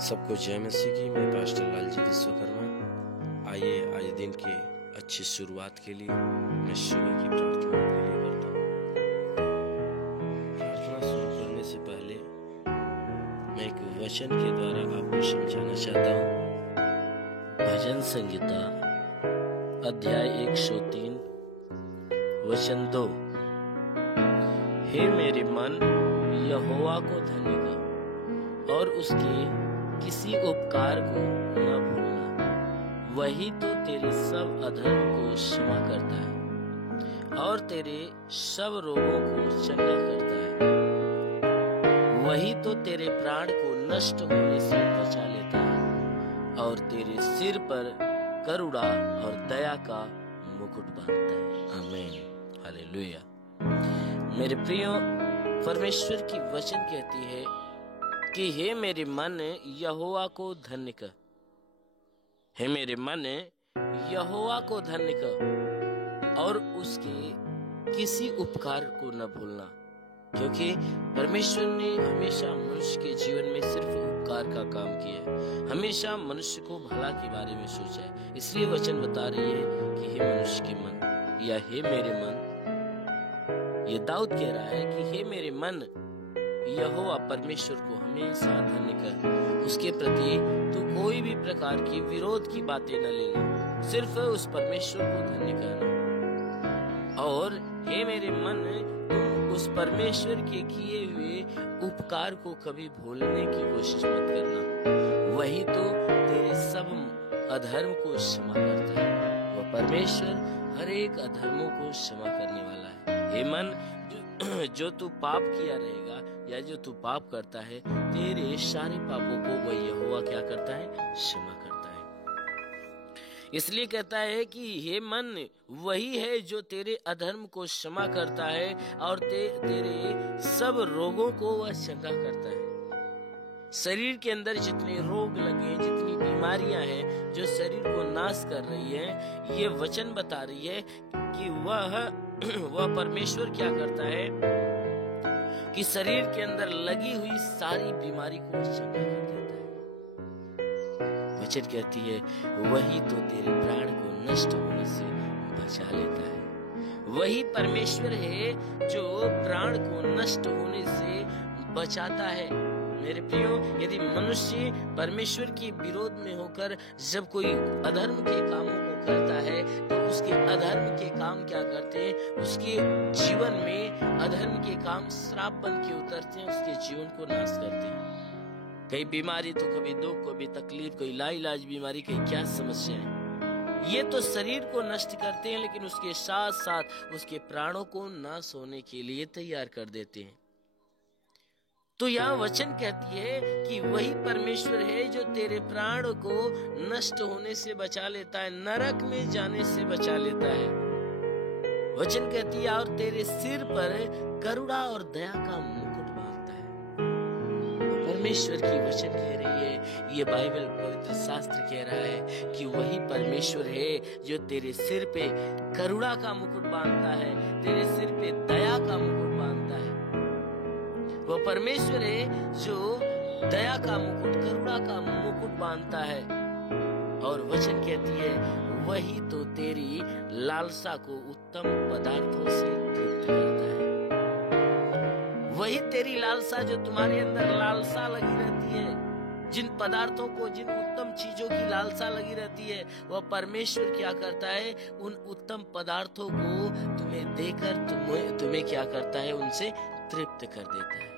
सबको जय मसीह की। मैं पास्टर लालजी विश्वकर्मा। आइए आज दिन के अच्छी शुरुआत के लिए मैं सुबह की प्रार्थना के लिए करता हूँ। प्रार्थना शुरू करने से पहले मैं एक वचन के द्वारा आपको समझाना चाहता हूँ। भजन संहिता अध्याय 103 वचन 2। हे मेरे मन, यहोवा को धन्य कर और उसके किसी उपकार को न भूलना। वही तो तेरे सब अधर्म को क्षमा करता है और तेरे सब रोगों को चंगा करता है। वही तो तेरे प्राण को नष्ट होने से बचा लेता है और तेरे सिर पर करुणा और दया का मुकुट बांधता है। आमीन, हालेलुया। मेरे प्रियो, परमेश्वर की वचन कहती है कि हे मेरे मन, यहोवा को धन्य कर। हे मेरे मन, यहोवा को धन्य कर और उसके किसी उपकार को न भूलना। क्योंकि परमेश्वर ने हमेशा मनुष्य के जीवन में सिर्फ उपकार का काम किया है, हमेशा मनुष्य को भला के बारे में सोचा है। इसलिए वचन बता रही है कि हे मनुष्य के मन या हे मेरे मन। ये दाऊद कह रहा है कि हे मेरे मन, यहोवा परमेश्वर को हमेशा धन्य कर। उसके प्रति तू कोई भी प्रकार की विरोध की बातें न लेना, सिर्फ उस परमेश्वर को धन्य करना। और हे मेरे मन, तुम उस परमेश्वर के किए हुए उपकार को कभी भूलने की कोशिश मत करना। वही तो तेरे सब अधर्म को क्षमा करता है। वह परमेश्वर हर एक अधर्मों को क्षमा करने वाला है। हे मन, जो तू पाप किया रहेगा या जो तू पाप करता है, तेरे सारे पापों को वह यहोवा क्या करता है? क्षमा करता है। इसलिए कहता है कि हे मन, वही है जो तेरे अधर्म को क्षमा करता है और तेरे सब रोगों को वह चंगा करता है। शरीर के अंदर जितने रोग लगे, जितनी बीमारियां हैं जो शरीर को नाश कर रही है, ये वचन बता रही है कि वह परमेश्वर क्या करता है कि शरीर के अंदर लगी हुई सारी बीमारी को चंगा कर देता है। वचन कहती है वही तो तेरे प्राण को नष्ट होने से बचा लेता है। वही परमेश्वर है जो प्राण को नष्ट होने से बचाता है। मेरे प्रियो, यदि मनुष्य परमेश्वर के विरोध में होकर जब कोई अधर्म के कामों को करता है तो उसके अधर्म के काम क्या करते हैं? उसके जीवन में अधर्म के काम श्राप बन के उतरते हैं, उसके जीवन को नाश करते हैं। कई बीमारी तो कभी दुख, कभी तकलीफ, कोई लाइलाज बीमारी, कई क्या समस्या है, ये तो शरीर को नष्ट करते हैं, लेकिन उसके साथ साथ उसके प्राणों को नाश होने के लिए तैयार कर देते हैं। तो यहाँ वचन कहती है कि वही परमेश्वर है जो तेरे प्राण को नष्ट होने से बचा लेता है, नरक में जाने से बचा लेता है। वचन कहती है और तेरे सिर पर करुणा और दया का मुकुट बांधता है। परमेश्वर की वचन कह रही है, ये बाइबल पवित्र शास्त्र कह रहा है कि वही परमेश्वर है जो तेरे सिर पे करुणा का मुकुट बांधता है, तेरे सिर पे दया का मुकुट बांधता है। वह परमेश्वर है जो दया का मुकुट, करुणा का मुकुट बांधता है। और वचन कहती है वही तो तेरी लालसा को उत्तम पदार्थों से तृप्त करता है। वही तेरी लालसा, जो तुम्हारे अंदर लालसा लगी रहती है, जिन पदार्थों को, जिन उत्तम चीजों की लालसा लगी रहती है, वह परमेश्वर क्या करता है? उन उत्तम पदार्थों को तुम्हें देकर तुम्हें क्या करता है? उनसे तृप्त कर देता है।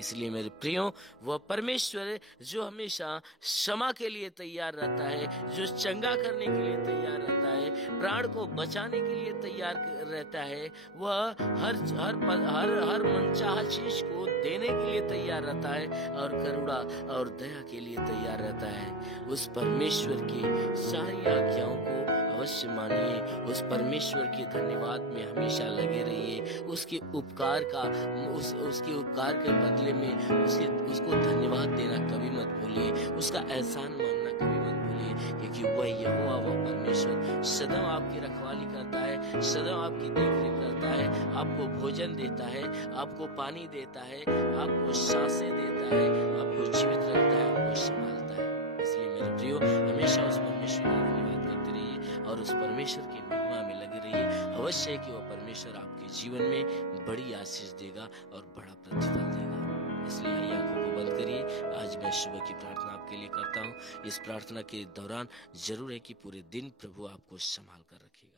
इसलिए मेरे प्रियो, वह परमेश्वर जो हमेशा क्षमा के लिए तैयार रहता है, जो चंगा करने के लिए तैयार रहता है, प्राण को बचाने के लिए तैयार रहता है, वह हर मनचाहा चीज को देने के लिए तैयार रहता है और करुणा और दया के लिए तैयार रहता है। उस परमेश्वर की सारी आज्ञाओं को अवश्य मानिए, उस परमेश्वर के धन्यवाद में हमेशा लगे रहिए। उसके उपकार के बदले में उसको धन्यवाद देना कभी मत भूलिए, उसका एहसान मानना कभी मत भूलिए, क्योंकि वह यहोवा, वह परमेश्वर सदैव आपकी रखवाली करता है, सदैव आपकी देखरेख करता है, आपको भोजन देता है, आपको पानी देता है, आपको सांसें देता है, आपको जीवित रखता है, आपको संभालता है। अवश्य है कि वह परमेश्वर आपके जीवन में बड़ी आशीष देगा और बड़ा प्रतिफल देगा। इसलिए आइए आंखों को बंद करिए। आज मैं सुबह की प्रार्थना आपके लिए करता हूँ। इस प्रार्थना के दौरान जरूर है कि पूरे दिन प्रभु आपको संभाल कर रखेगा।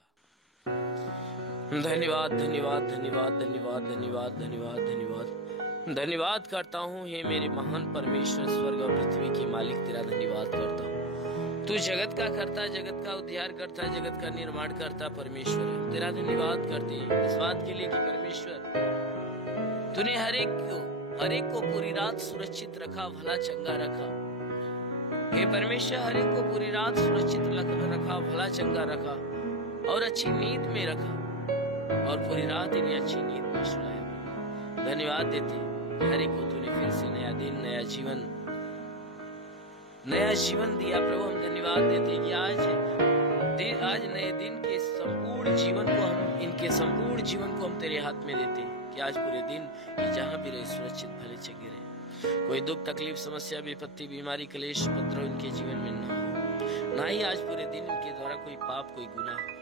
धन्यवाद धन्यवाद धन्यवाद धन्यवाद धन्यवाद धन्यवाद धन्यवाद धन्यवाद करता हूँ हे मेरे महान परमेश्वर, स्वर्ग और पृथ्वी के मालिक, तेरा धन्यवाद करता हूँ। तू जगत का करता, जगत का उद्धार करता, जगत का निर्माण करता परमेश्वर है। तेरा धन्यवाद करते हैं इस बात के लिए कि परमेश्वर तूने हर एक को पूरी रात सुरक्षित रखा, भला चंगा रखा। हे परमेश्वर, हर एक को पूरी रात सुरक्षित रखा, भला चंगा रखा और अच्छी नींद में रखा और पूरी रात इन्हें अच्छी नींद में सुलाया। धन्यवाद देते हर एक को तूने फिर से नया दिन, नया जीवन दिया। प्रभु हम धन्यवाद देते कि आज नए दिन के संपूर्ण जीवन को हम तेरे हाथ में देते कि आज पूरे दिन ये जहाँ भी रहे सुरक्षित भले चंगे रहे। कोई दुख तकलीफ समस्या विपत्ति बीमारी क्लेश उपद्रव इनके जीवन में न हो, ना ही आज पूरे दिन इनके द्वारा कोई पाप कोई गुनाह हो।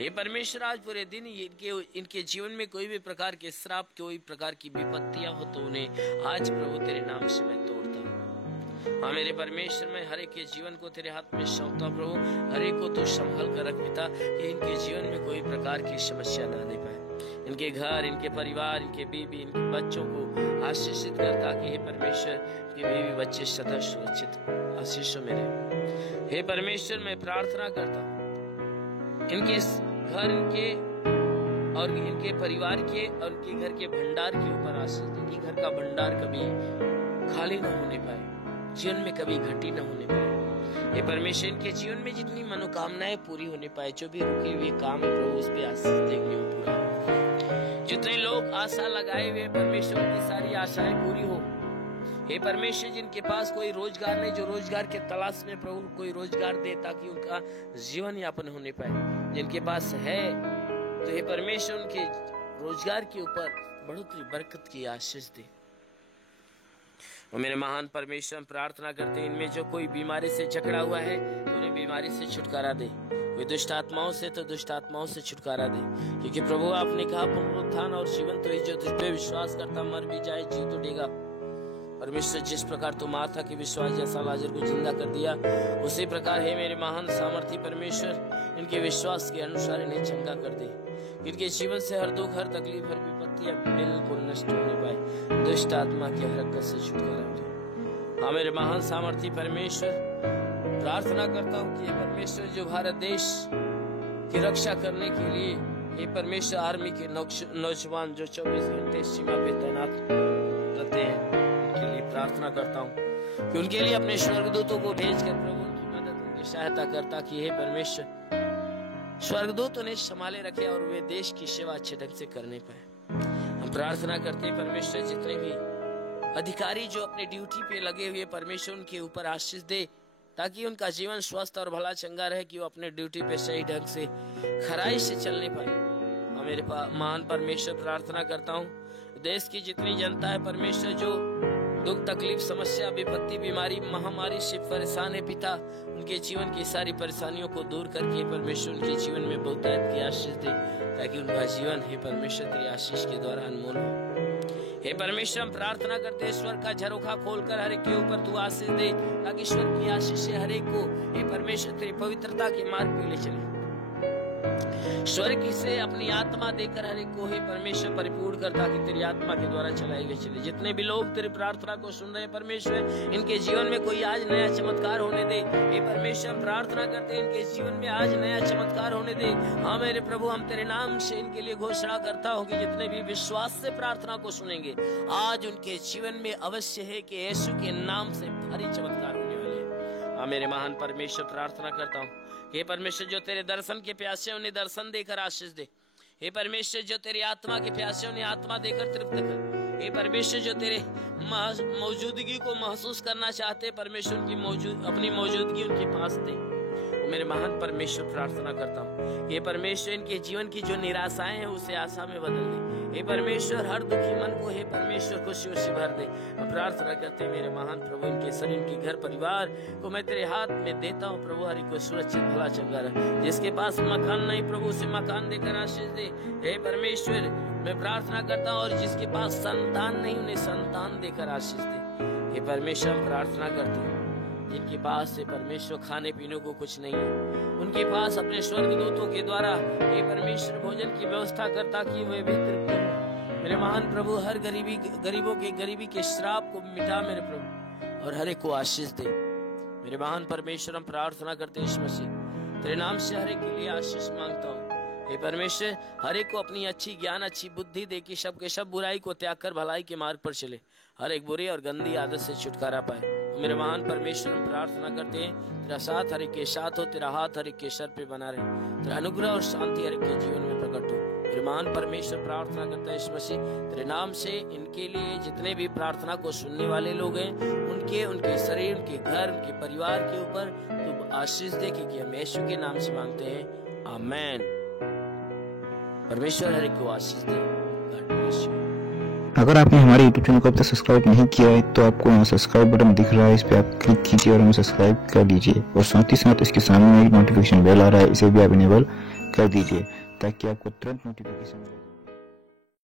हे परमेश्वर, आज पूरे दिन इनके जीवन में कोई भी प्रकार के श्राप, कोई प्रकार की विपत्तियां हो तो उन्हें आज प्रभु तेरे नाम से मैं तोड़ता हूँ। हाँ मेरे परमेश्वर, मैं हर एक के जीवन को तेरे हाथ में सौंपता प्रभु। हर एक को तू संभाल कर रख पिता कि इनके जीवन में कोई प्रकार की समस्या ना आने पाए। इनके घर, इनके परिवार, इनके बीबी, इनके बच्चों को आशीषित कर, ताकि हे परमेश्वर के बीबी बच्चे सदा सुरक्षित आशीषों में रहे। हे परमेश्वर, मैं प्रार्थना करता हूँ इनके घर इनके परिवार के और इनके घर के भंडार के ऊपर आशीष दे कि घर का भंडार कभी खाली न होने पाए, जीवन में कभी घटी न होने पाए। हे परमेश्वर, इनके जीवन में जितनी मनोकामनाएं पूरी होने पाए, जो भी रुके हुए काम है प्रभु उस पे आशीष देंगे वो पूरा। जितने लोग आशा लगाए हुए परमेश्वर की सारी आशाएं पूरी हो। हे परमेश्वर, जिनके पास कोई रोजगार नहीं, जो रोजगार के तलाश में प्रभु कोई रोजगार दे ताकि उनका जीवन यापन होने पाए। जिनके पास है तो हे परमेश्वर उनके रोजगार के ऊपर बढ़ोतरी बरकत की आशीष दे। और मेरे महान परमेश्वर, प्रार्थना करते हैं इनमें जो कोई बीमारी से जकड़ा हुआ है तो उन्हें बीमारी से छुटकारा दे। कोई दुष्ट आत्माओं से तो दुष्ट आत्माओं से छुटकारा दे, क्योंकि प्रभु आपने कहा पुनरुत्थान और जीवन तो जो तुझ पे विश्वास करता मर भी जाए जी तो देगा। परमेश्वर, जिस प्रकार तू मार्था के विश्वास जैसा लाजर को जिंदा कर दिया, उसी प्रकार है मेरे महान सामर्थी परमेश्वर, इनके विश्वास के अनुसार इन्हें चंगा कर दे। इनके जीवन से हर दुख, हर तकलीफ, हर विपत्ति बिल्कुल नष्ट होने पाए। दुष्ट आत्मा की हरकत से छुटकारा दे। हाँ मेरे महान सामर्थी परमेश्वर, प्रार्थना करता हूँ कि परमेश्वर जो भारत देश की रक्षा करने के लिए ये परमेश्वर आर्मी के नौजवान जो 24 घंटे सीमा पे तैनात रहते हैं, उनके लिए प्रार्थना करता हूँ कि उनके लिए अपने स्वर्गदूतों को भेजकर प्रभु उनकी मदद, उनकी सहायता करता कि हे परमेश्वर स्वर्गदूत उन्हें संभाले रखे और वे देश की सेवा अच्छे ढंग से करने पाए। हम प्रार्थना करते हैं परमेश्वर, जितने भी अधिकारी जो अपने ड्यूटी पे लगे हुए परमेश्वर उनके ऊपर आशीष दे, ताकि उनका जीवन स्वस्थ और भला चंगा रहे, कि वो अपने ड्यूटी पे सही ढंग से खराई से चलने पाए। और मेरे महान परमेश्वर, प्रार्थना करता हूँ देश की जितनी जनता है परमेश्वर, जो दुख तकलीफ समस्या विपत्ति बीमारी महामारी से परेशान है पिता, उनके जीवन की सारी परेशानियों को दूर करके परमेश्वर उनके जीवन में बहुतायत की आशीष दे, ताकि उनका जीवन हे परमेश्वर तेरी आशीष के द्वारा अनमोल हो। हे परमेश्वर, हम प्रार्थना करते हैं ईश्वर का झरोखा खोलकर हर एक के ऊपर तू आशीष दे, ताकि ईश्वर की आशीष से हर एक को हे परमेश्वर तेरी पवित्रता के मार्ग पे ले चले। स्वर्ग से अपनी आत्मा देकर हर एक को हे परमेश्वर परिपूर्ण कर, ताकि तेरी आत्मा के द्वारा चलाए हुए चले। जितने भी लोग तेरी प्रार्थना को सुन रहे हैं परमेश्वर, इनके जीवन में कोई आज नया चमत्कार होने दे। हे परमेश्वर, प्रार्थना करते हैं इनके जीवन में आज नया चमत्कार होने दे। हाँ मेरे प्रभु, हम तेरे नाम से इनके लिए घोषणा करता हूँ कि जितने भी विश्वास से प्रार्थना को सुनेंगे, आज उनके जीवन में अवश्य है कि यीशु के नाम से भारी चमत्कार होने वाले हैं। हाँ मेरे महान परमेश्वर, प्रार्थना करता हूँ हे परमेश्वर, जो तेरे दर्शन के प्यासे उन्हें दर्शन देकर आशीष दे। हे परमेश्वर, जो तेरी आत्मा के प्यासे उन्हें आत्मा देकर तृप्त कर। हे परमेश्वर, जो तेरे मौजूदगी को महसूस करना चाहते परमेश्वर, उनकी अपनी मौजूदगी उनके पास दे। मेरे महान परमेश्वर प्रार्थना करता हूँ, ये परमेश्वर इनके जीवन की जो निराशाएं हैं उसे आशा में बदल दे। हे परमेश्वर हर दुखी मन को हे परमेश्वर खुशियों से भर दे। मैं प्रार्थना करते मेरे महान प्रभु इनके शरीर के घर परिवार को मैं तेरे हाथ में देता हूँ प्रभु। हरि को सुरक्षित भला चंगा रहे। जिसके पास मकान नहीं प्रभु उसे मकान देकर आशीष दे। हे परमेश्वर मैं प्रार्थना करता हूँ, और जिसके पास संतान नहीं उन्हें संतान देकर आशीष दे। हे परमेश्वर हम प्रार्थना करते हैं जिनके पास से परमेश्वर खाने पीने को कुछ नहीं है, उनके पास अपने स्वर्गदूतों के द्वारा हे परमेश्वर भोजन की व्यवस्था कर ताकि वे भी तृप्त हो। मेरे महान प्रभु हर गरीबी के श्राप को मिटा मेरे प्रभु, और हर एक को आशीष दे। मेरे महान परमेश्वर हम प्रार्थना करते हैं मसीह तेरे नाम से हर एक के लिए आशीष मांगता हूँ। हे परमेश्वर हर एक को अपनी अच्छी ज्ञान अच्छी बुद्धि दे कि सब के सब बुराई को त्याग कर भलाई के मार्ग पर चले, हर एक बुरी और गंदी आदत से छुटकारा पाए। मेरे महान परमेश्वर हम प्रार्थना करते हैं तेरा साथ हर एक के साथ हो, तेरा हाथ हर एक के सर पे बना रहे, तेरा अनुग्रह और शांति हर एक के जीवन में प्रकट हो। मेरे महान परमेश्वर प्रार्थना करता है इस मसीह तेरे नाम से इनके लिए जितने भी प्रार्थना को सुनने वाले लोग हैं उनके शरीर उनके घर उनके परिवार के ऊपर तू आशीष दे, क्योंकि हम यीशु के नाम से मांगते हैं, आमेन। परमेश्वर हर एक को आशीष दे। God bless you. अगर आपने हमारे YouTube चैनल को अब तक सब्सक्राइब नहीं किया है तो आपको यहाँ सब्सक्राइब बटन दिख रहा है, इस पर आप क्लिक कीजिए और हमें सब्सक्राइब कर दीजिए। और साथ ही साथ इसके सामने एक नोटिफिकेशन बेल आ रहा है, इसे भी आप इनेबल कर दीजिए ताकि आपको तुरंत नोटिफिकेशन मिले।